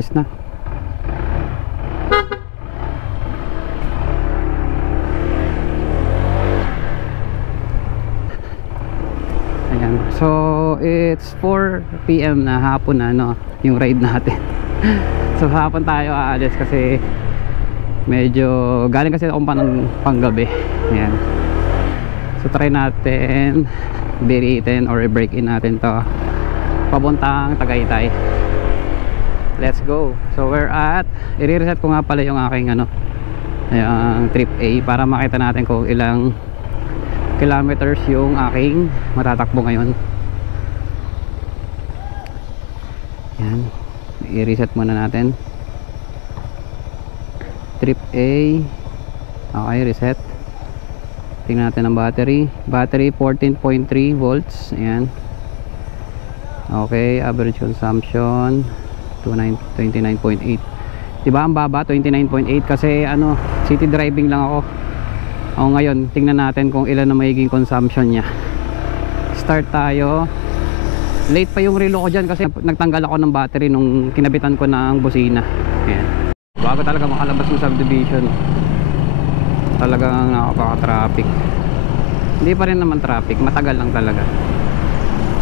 ayos na. Ayan. So it's 4 PM na, hapon na, no, yung ride natin. So hapon tayo aalis kasi medyo galing kasi akong panggabi. Ayan. So try natin biritin or i-break in natin to papuntang Tagaytay. Let's go. So we're at, i-reset ko nga pala yung aking ano, yung trip A para makita natin kung ilang kilometers yung aking matatakbo ngayon. Yan, i-reset muna natin trip A. Okay, reset. Tingnan natin ang battery 14.3 volts. Ayan. Okay, average consumption 29.8. diba ang baba, 29.8, kasi ano, city driving lang ako. O ngayon, tingnan natin kung ilan na magiging consumption niya. Start tayo. Late pa yung relo ko dyan kasi nagtanggal ako ng battery nung kinabitan ko ng busina. Ayan. Bago talaga makalabas ng subdivision, talagang nakapaka-traffic. Hindi pa rin naman traffic, matagal lang talaga.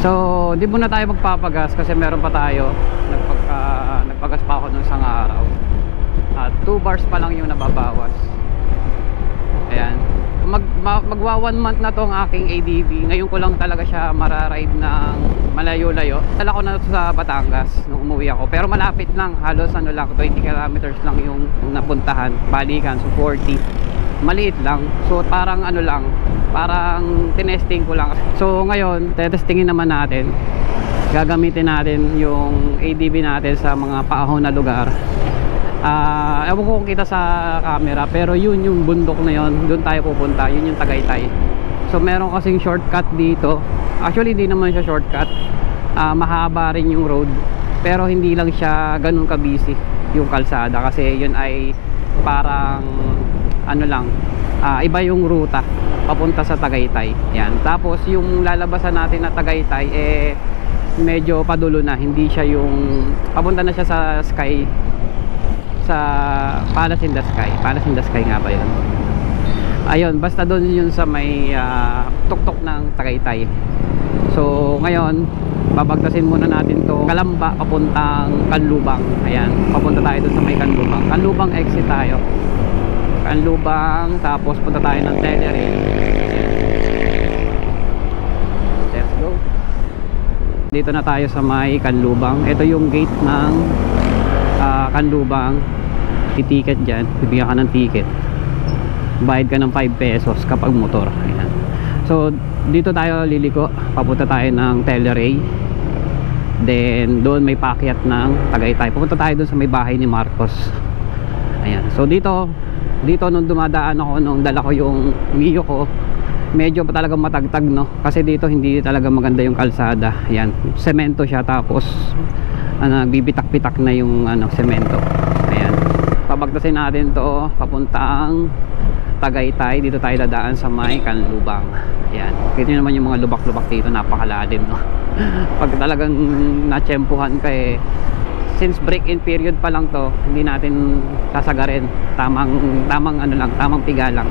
So di muna tayo magpapagas kasi meron pa tayo. Nagpagas pa ako nung isang araw at 2 bars pa lang yung nababawas. Ayan, magwa 1 month na tong aking ADV. Ngayon ko lang talaga siya mararide ng malayo-layo. Dala ko na sa Batangas nung umuwi ako, pero malapit lang, halos ano lang, 20 kilometers lang yung napuntahan, balikan. So 40, maliit lang. So parang ano lang, parang tinesting ko lang. So ngayon, tetestingin naman natin, gagamitin natin yung ADV natin sa mga paahon na lugar. Ewan ko kung kita sa camera, pero yun yung bundok na yun, doon tayo pupunta. Yun yung Tagaytay. So meron kasing shortcut dito. Actually hindi naman siya shortcut, mahaba rin yung road, pero hindi lang siya ganun ka busy yung kalsada, kasi yun ay parang ano lang, iba yung ruta papunta sa Tagaytay. Yan. Tapos yung lalabasan natin na Tagaytay medyo padulo na, hindi siya yung papunta na siya sa sky, sa Palace in the Sky. Palace in the Sky nga ba yun? Ayun, basta doon yun sa may tuktok ng Tagaytay. So ngayon, babagtasin muna natin to Kalamba papuntang Kanlubang. Ayan, papunta tayo doon sa may Kanlubang. Kanlubang exit tayo. Kanlubang, tapos punta tayo ng Tenerife. Let's go. Dito na tayo sa may Kanlubang. Ito yung gate ng Kanlubang. I-ticket dyan, bibigyan ka ng ticket, bayad ka ng 5 pesos kapag motor. Ayan. So dito tayo liliko, papunta tayo ng Teleray, then doon may paakyat ng Tagaytay, pupunta tayo doon sa may bahay ni Marcos. Ayan. So dito nung dumadaan ako, nung dala ko yung Mio ko, medyo pa talaga matagtag, no, kasi dito hindi talaga maganda yung kalsada. Ayan, semento siya, tapos bibitak-bitak na yung semento. Ayan, pabagtasin natin to papuntang Tagaytay. Dito tayo dadaan sa may Kanlubang. Ayan, kita nyo naman yung mga lubak-lubak dito, napakalalim, no. Pag talagang natsyempuhan ka since break-in period pa lang to, hindi natin sasagarin, tamang piga lang.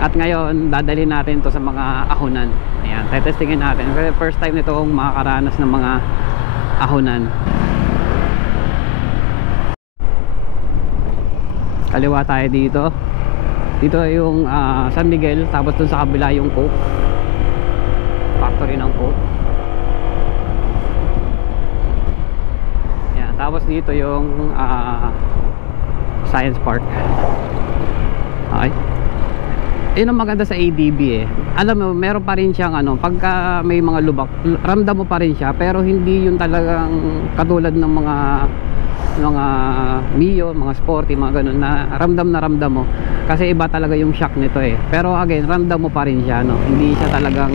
At ngayon dadalhin natin to sa mga ahonan. Ayan, tetestingin natin kasi first time nito kong makakaranas ng mga ahonan. Kaliwa tayo dito. Dito yung San Miguel, tapos dun sa kabila yung Coke, factory ng Coke. Yan, tapos dito yung Science Park. Okay, yun ang maganda sa ADB. Alam mo, meron pa rin siyang pagka may mga lubak, ramdam mo pa rin siya, pero hindi yung talagang katulad ng mga Mio, mga Sporty, mga ganun na ramdam mo, kasi iba talaga yung shock nito pero again, ramdam mo pa rin siya, no? Hindi siya talagang,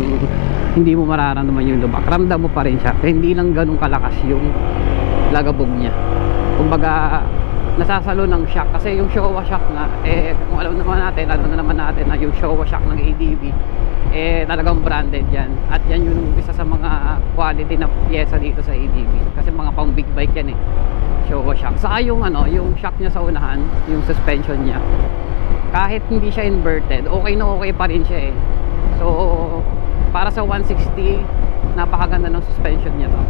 hindi mo mararamdaman yung lubak, ramdam mo pa rin siya, pero hindi lang ganun kalakas yung lagabog niya. Kumbaga nasasalo ng shock, kasi yung Showa shock na kung alam naman natin na yung Showa shock ng ADV talagang branded yan, at yan yung isa sa mga quality na pyesa dito sa ADV, kasi mga pang big bike yan. Showa shock. Saka yung ano, yung shock niya sa unahan, yung suspension niya. Kahit hindi siya inverted, okay na okay pa rin siya eh. So, para sa 160, napakaganda ng suspension niya to.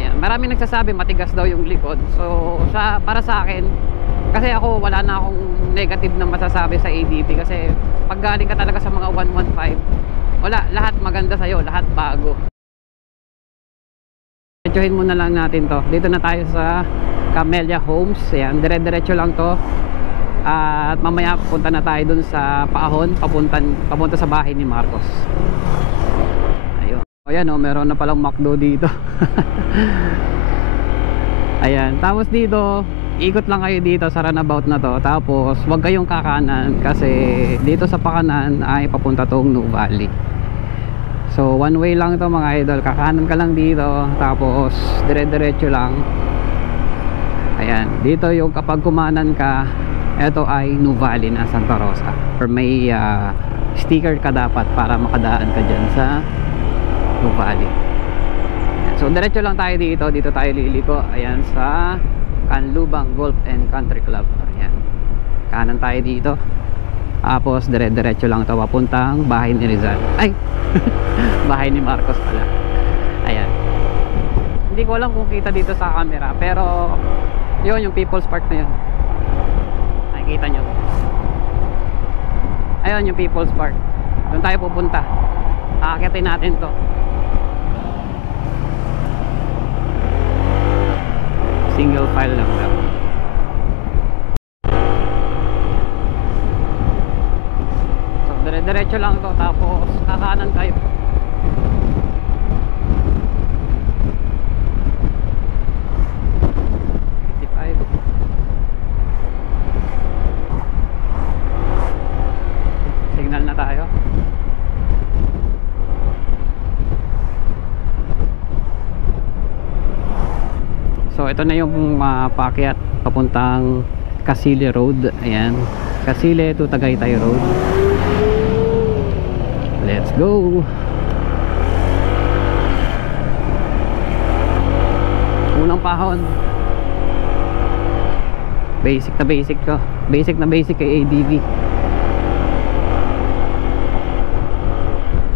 Ayan, maraming nagsasabi matigas daw yung likod. So, para sa akin, kasi ako wala na akong negative na masasabi sa ADB kasi pag galing ka talaga sa mga 115, wala, lahat maganda sa'yo, lahat bago. Diretsuhin muna lang natin to. Dito na tayo sa Camellia Homes. Ayan, dire-diretso lang to. At mamaya punta na tayo dun sa Paahon, papunta sa bahay ni Marcos. Ayun. Ayan oh, meron na palang McDo dito. Ayan, tapos dito ikot lang kayo dito sa runabout na to. Tapos wag kayong kakanan kasi dito sa pakanan ay papunta tong New Valley. So one way lang to mga idol, kakanan ka lang dito tapos dire-diretso lang. Ayan, dito yung kapag kumanan ka, ito ay New Valley na Santa Rosa, or may sticker ka dapat para makadaan ka dyan sa New Valley. Ayan, so diretso lang tayo dito, dito tayo liliko. Ayan, sa Canlubang Golf and Country Club. Ayan, kanan tayo dito. Tapos dire-diretso lang ito papuntang bahay ni Rizal. Ay! Bahay ni Marcos pala. Ayan. Hindi ko alam kung kita dito sa camera, pero yun yung People's Park na yun. Nakikita nyo. Ayun yung People's Park. Doon tayo pupunta. Aakitin natin to. Single file lang daw. Diretso lang to, tapos kakanan kayo. Signal na tayo. So ito na yung paakyat papuntang Casile Road. Ayan, Casile to Tagaytay Road. Let's go. Unang pahon. Basic na basic ko. Basic na basic kay ADV.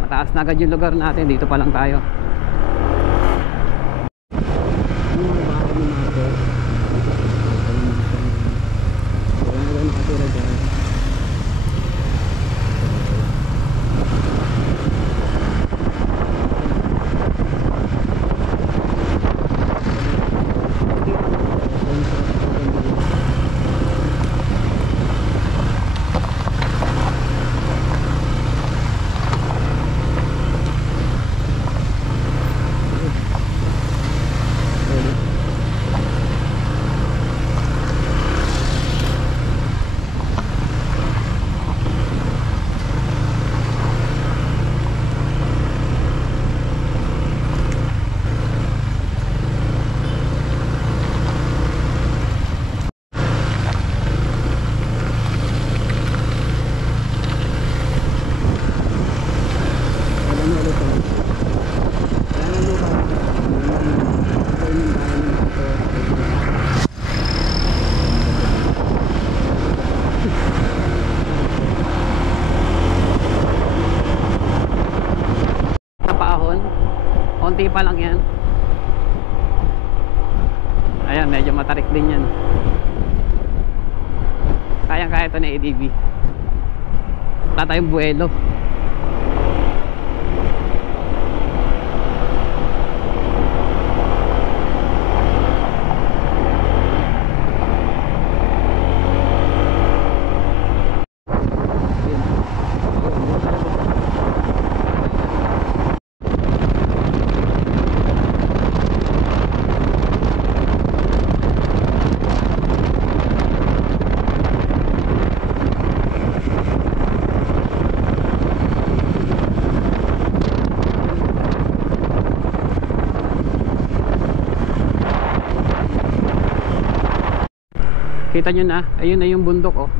Mataas na agad yung lugar natin. Dito pa lang tayo. Konti pa lang yan. Ayan, medyo matarik din yan. Kayang-kaya ito na ADV. Wala tayong buwelo. Kita nyo na, ayun na yung bundok oh.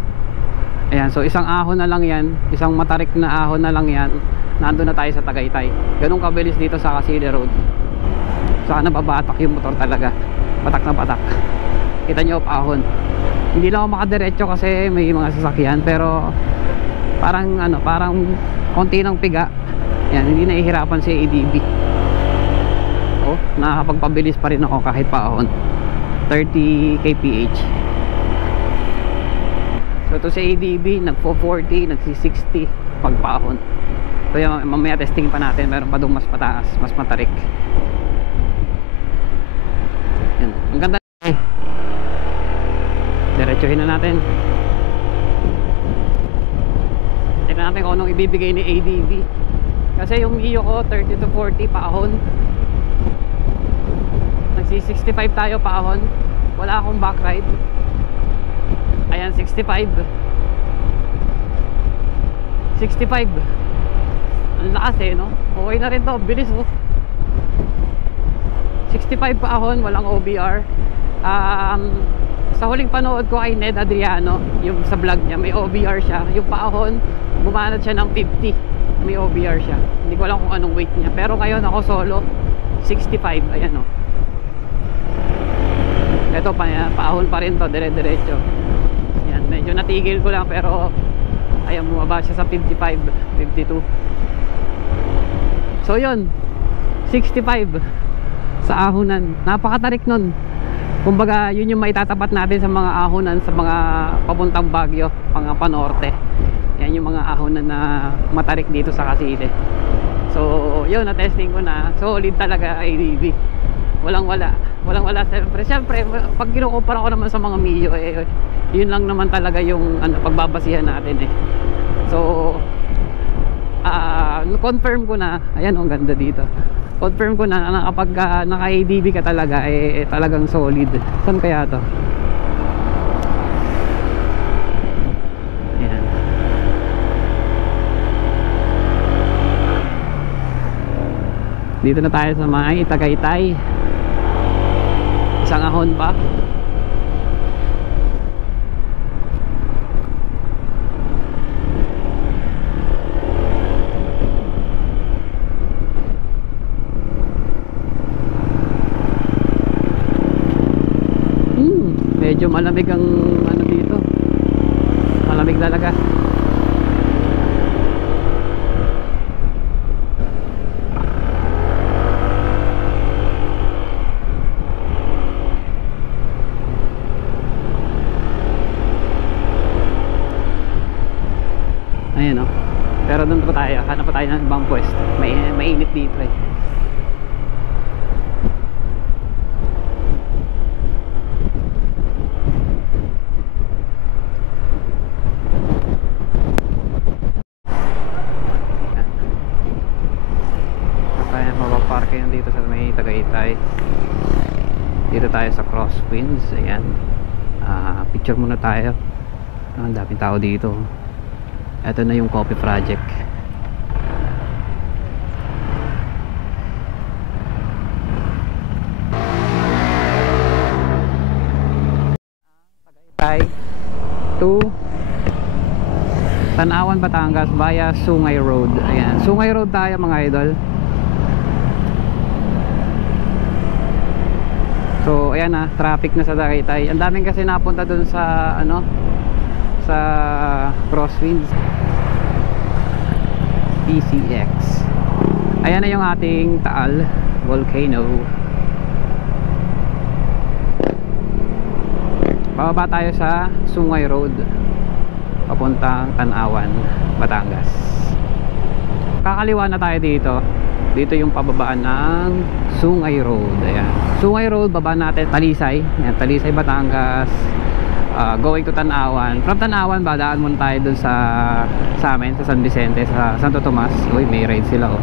Ayan, so isang ahon na lang yan, isang matarik na ahon na lang yan, nandun na tayo sa Tagaytay. Ganun kabilis dito sa Casile Road. Saka nababatak yung motor talaga, patak na patak. kita nyo paahon. Hindi lang ako makadiretso kasi may mga sasakyan, pero parang ano, parang konti ng piga. Yan, hindi nahihirapan si ADB. Oh, nakakapagpabilis pa rin ako kahit paahon. 30 kph. So to si ADB, nagpo-40, nagsi-60 pagpaahon. So yan, mamaya testing pa natin, meron pa doon mas mataas, mas matarik. Yan, ang ganda. Diretsuhin na natin. Tignan natin kung anong ibibigay ni ADB. Kasi yung Mio ko 30 to 40 paahon. Nagsi-65 tayo paahon. Wala akong back ride. Ayan, 65. 65. Ang lakas eh, no? Okay na rin to, bilis oh. 65 paahon, walang OBR. Sa huling panood ko kay Ned Adriano, yung sa vlog niya, may OBR siya. Yung paahon, bumanat siya ng 50. May OBR siya. Hindi ko alam kung anong weight niya. Pero ngayon ako solo, 65. Ayan o. Ito, paahon pa rin to, dire-diretso. Ayan, medyo natigil ko lang, pero ayan, bumaba siya sa 55, 52. So yun, 65 sa ahonan. Napakatarik nun. Kumbaga yun yung maitatapat natin sa mga ahonan sa mga papuntang Baguio, mga panorte. Yan yung mga ahonan na matarik dito sa Casile. So yun, na-testing ko na. Solid talaga ADB. Walang wala siyempre pag kinukumpara ko naman sa mga Mio, eh, yun lang naman talaga yung ano, pagbabasihan natin eh. So confirm ko na, ayan, ang ganda dito. Confirm ko na kapag naka-ADB ka talaga, eh talagang solid. Saan kaya to? Ayan. Dito na tayo sa may Tagaytay. Isang ahon pa. Medyo malamig ang ano dito. Malamig talaga. Ayan o. Pero doon pa tayo. Hanap pa tayo ng ibang pwesto. Mainit dito eh. Dito sa may Tagaytay. Dito tayo sa Crosswinds. Ayan. Picture muna tayo. Ang daming tao dito. Ito na yung coffee project. Tagaytay to Tanawan, Batangas via Sungay Road. Ayan. Sungay Road tayo mga idol. So ayan na, traffic na sa Tagaytay. Ang daming kasi napunta dun sa ano, sa Crosswinds PCX. Ayan na yung ating Taal Volcano. Bababa tayo sa Sungay Road papuntang Tanawan, Batangas. Kakaliwa na tayo dito. Dito yung pababaan ng Sungay Road. Ayan. Sungay Road, baba natin Talisay. Ayan, Talisay, Batangas. Going to Tanawan. From Tanawan, badaan muna tayo dun sa amin, sa San Vicente, sa Santo Tomas. Uy, may ride sila oh.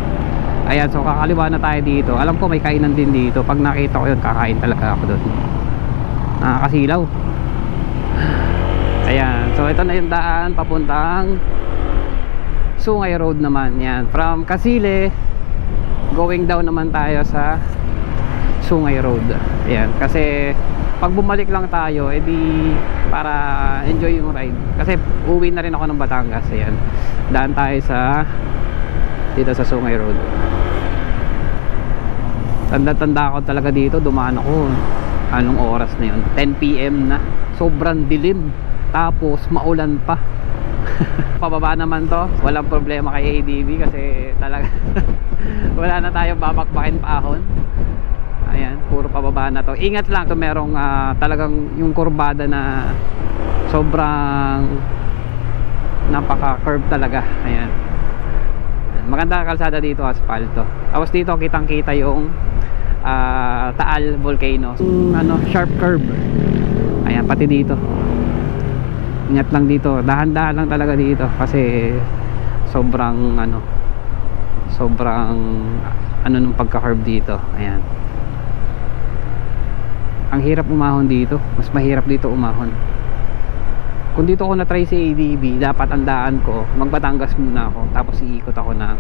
Ayan, so kakaliwa na tayo dito. Alam ko may kainan din dito. Pag nakita ko yun, kakain talaga ako dun. Nakakasilaw. Ayan, so ito na yung daan papuntang Sungay Road naman. Yan, from Casile going down naman tayo sa Sungay Road. Ayan, kasi pag bumalik lang tayo, edi para enjoy yung ride. Kasi uwi na rin ako ng Batangas. Ayan, daan tayo sa dito sa Sungay Road. Tanda-tanda ako talaga dito, dumaan ako. Anong oras na yun? 10 PM na. Sobrang dilim. Tapos maulan pa. Pababa naman to. Walang problema kay ADB kasi talaga wala na tayong babakbakin pa ahon. Ayan, puro pababa na to. Ingat lang to, merong talagang yung kurbada na sobrang napaka-curve talaga. Ayan. Maganda kalsada dito, asfalto. Tapos dito kitang kita yung Taal Volcano. Sharp curve. Ayan, pati dito. Ingat lang dito. Dahan-dahan lang talaga dito kasi sobrang nung pagka-curve dito. Ayan. Ang hirap umahon dito. Mas mahirap dito umahon. Kung dito ako na-try si ADB, dapat ang daan ko, mag-Batangas muna ako, tapos iikot ako ng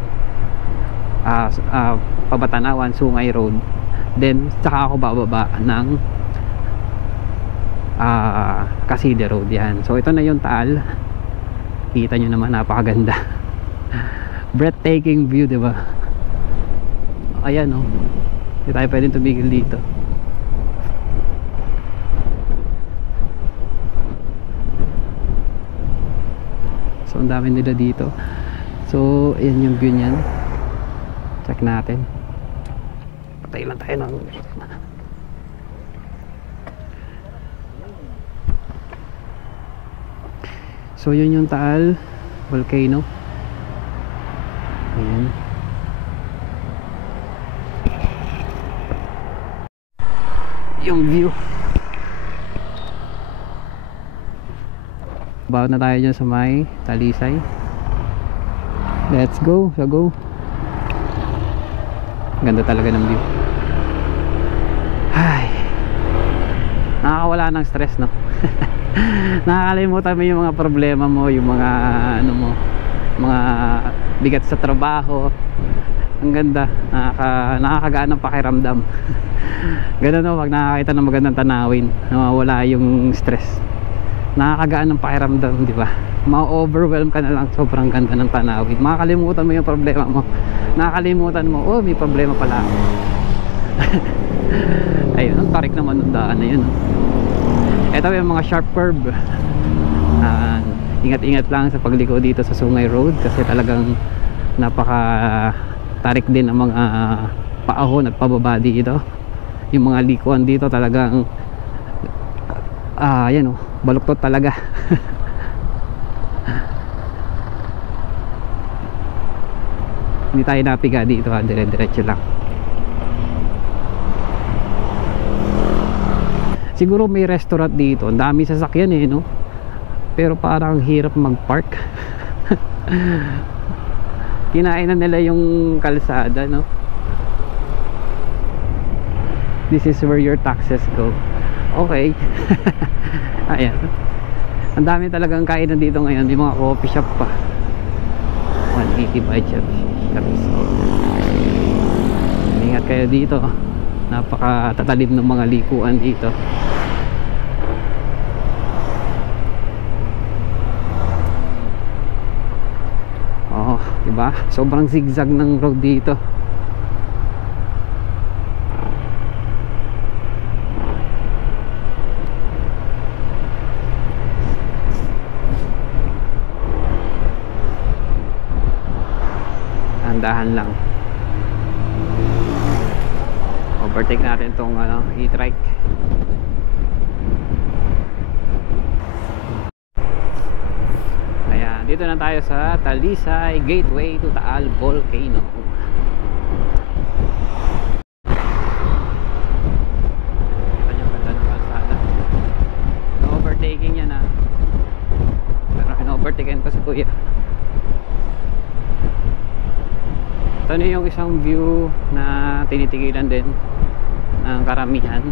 Pabatanawan, Sungay Road. Then saka ako bababa ng Caside Road. Yan. So ito na yung Taal. Kita nyo naman, napakaganda. Breathtaking view, diba? Ayan, oh. Hindi tayo pwedeng tumigil dito. So ang dami nila dito. So ayan yung view niyan. Check natin. Patay lang tayo ng so yun yung Taal Volcano. Ayan. Yung view. Bawat na tayo dyan sa may Talisay. Let's go. So go. Ganda talaga ng view. Ay, nakakawala ng stress, no? Nakakalimutan mo yung mga problema mo, yung mga mga bigat sa trabaho. Ang ganda. Nakakagaan ng pakiramdam. Ganda, no? Pag nakakita ng magandang tanawin, nawawala yung stress. Nakakagaan ng pakiramdam, di ba? Ma-overwhelm ka na lang, sobrang ganda ng tanawin. Makakalimutan mo yung problema mo. Nakakalimutan mo, oh, may problema pala ako. Ayun, ang tarik naman ng daan na yun. Ito yung mga sharp curve. Ingat-ingat lang sa pagliko dito sa Sungay Road kasi talagang napaka tarik din ang mga paahon at pababa dito. Yung mga likuan dito talagang yan, oh, baluktot talaga. Hindi tayo napiga dito, dire-diretso lang. Siguro may restaurant dito. Ang dami sasakyan, no? Pero parang hirap mag-park. Kinain na nila yung kalsada, no? This is where your taxes go. Okay. Ayan. Ang dami talagang kainan dito ngayon. May mga coffee shop pa. 180 by shops. Ingat kayo dito. Napakatatalim ng mga likuan dito. Oh, diba? Sobrang zigzag ng road dito. Dahan lang. Overtake natin tong e-trike. Ayan, dito na tayo sa Talisay Gateway to Taal Volcano. Ayan yung ganda ng kalsada. No-overtaking yan, ha. Pero in-overtaken pa si kuya. Ito na yung isang view na tinitigilan din ng karamihan.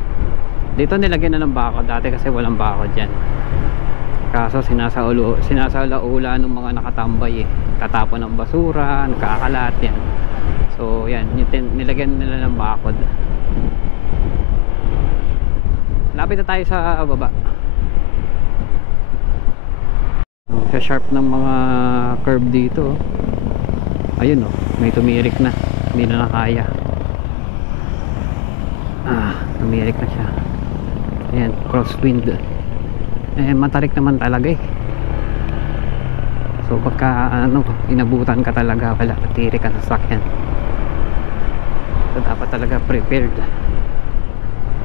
Dito nilagyan na ng bakod. Dati kasi walang bakod dyan. Kaso sinasalaula ng mga nakatambay, tatapon ng basura, nagkakalat yan. So yan, nilagyan nila ng bakod. Lapit na tayo sa baba. Sa sharp ng mga curve dito. Ayun, oh, may tumirik na, hindi na nakaya. Tumirik na siya. Ayan, crosswind. Matarik naman talaga eh. So pagka inabutan ka talaga, wala, patiri ka sa sakyan. So dapat talaga prepared,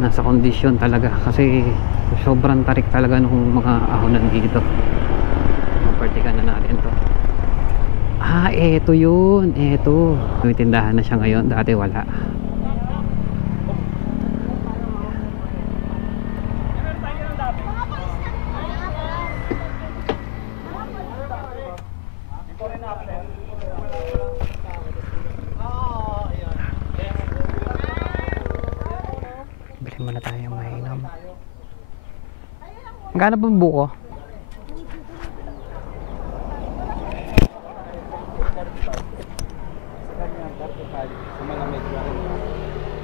nasa kondisyon talaga, kasi sobrang tarik talaga nung mga ahonan dito. Partikan na natin to. Eto yun, eto. May tindahan na siya ngayon, dati wala. Bilhin muna tayo mainom. Magkano ba buko?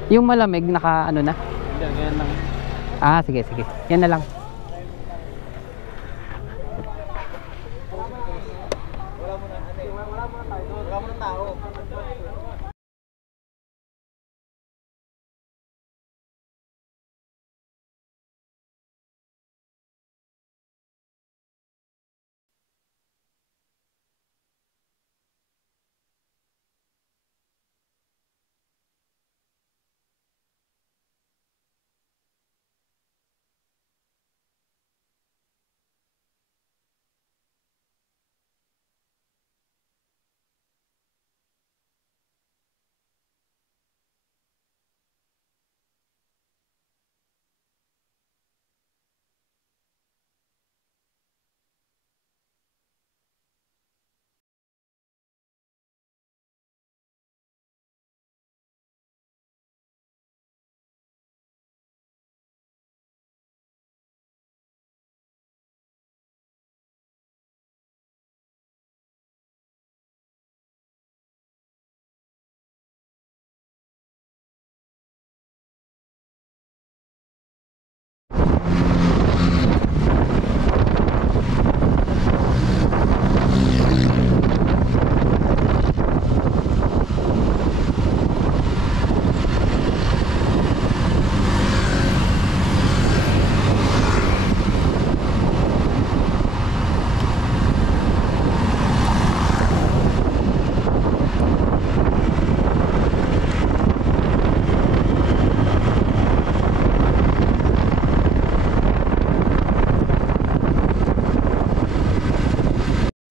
Yung malamig naka ano na? Yan lang. Sige, sige. Yan na lang. Wala mo na tao.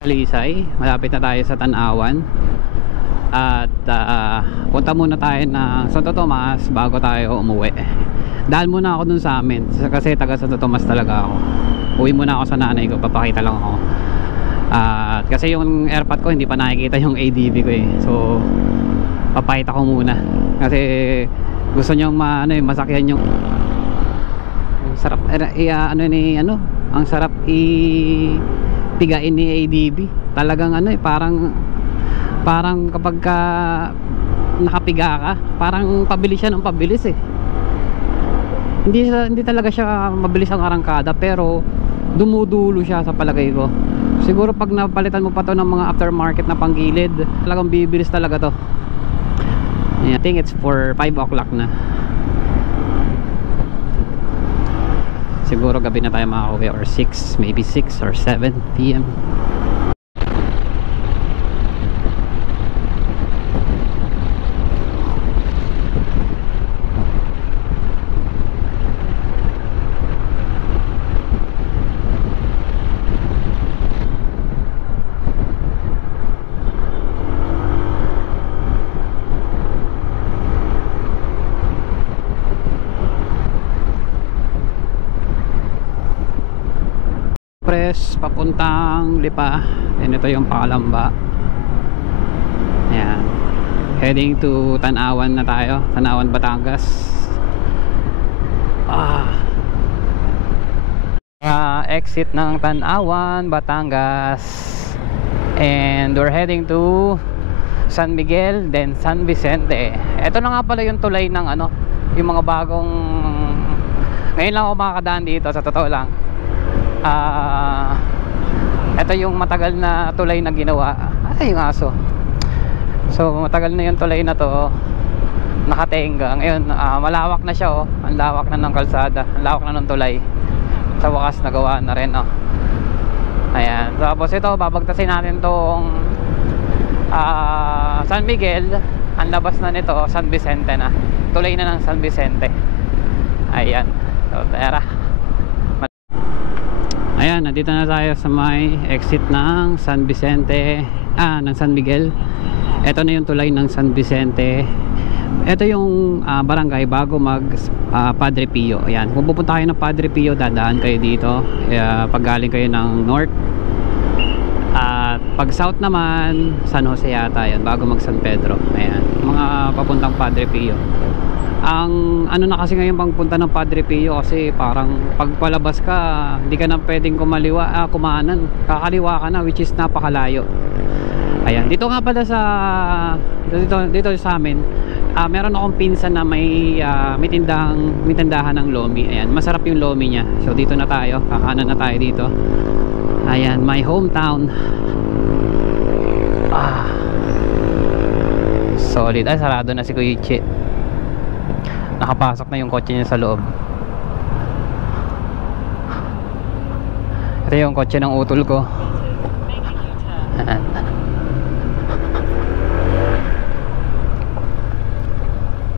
Lisay, malapit na tayo sa Tanawan. At punta muna tayo ng Santo Tomas bago tayo umuwi. Dahil muna ako dun sa amin, kasi taga Santo Tomas talaga ako. Uwi muna ako sa nanay ko, papakita lang ako. Kasi yung airpod ko hindi pa nakikita yung ADB ko eh. So papakita ko muna, kasi gusto nyo masakyan yung sarap ang sarap pigain ni ADB. Talagang parang kapag nakapiga ka, parang pabilis siya ng pabilis eh. Hindi talaga siya mabilis ang arangkada, pero dumudulo siya sa palagay ko. Siguro pag napalitan mo pa to ng mga aftermarket na panggilid, talagang bibilis talaga to. I think it's for 5 o'clock na. Siguro gabi na tayo makakauwi, or 6, maybe 6 or 7 PM. Papuntang Lipa, and ito yung Pakalamba. Ayan, heading to Tanawan na tayo, Tanawan, Batangas. Exit ng Tanawan, Batangas, and we're heading to San Miguel, then San Vicente. Ito na nga pala yung tulay ng yung mga bagong, ngayon lang ako makakadaan dito, sa totoo lang. Ito yung matagal na tulay na ginawa. Yung aso. So matagal na yung tulay na to, nakatenga. Ngayon malawak na siya, oh. Ang lawak na ng kalsada, ang lawak na ng tulay. Sa wakas nagawa na rin, oh. Ayan, tapos ito babagtasin natin tong San Miguel. Ang labas na nito San Vicente na, tulay na ng San Vicente. Ayan, so tara. Ayan, nandito na tayo sa may exit ng San Vicente, ng San Miguel. Ito na yung tulay ng San Vicente. Ito yung barangay bago mag Padre Pio. Ayan, kung pupunta kayo ng Padre Pio, dadaan kayo dito pag galing kayo ng north. At pag south naman, San Jose yata yan, bago mag San Pedro. Ayan, mga papuntang Padre Pio. Ang ano na kasi ngayon pagpunta ng Padre Pio, kasi parang pagpalabas ka hindi ka na pwedeng kumanan, kakaliwa ka na, which is napakalayo. Ayan, dito nga pala sa dito sa amin, meron akong pinsan na may tindahan ng lomi. Ayan, masarap yung lomi niya. So dito na tayo, kakanan na tayo dito. Ayan, my hometown. Solid. Sarado na si Kuya Ichi. Nakapasok na yung kotse niya sa loob. Ito yung kotse ng utol ko.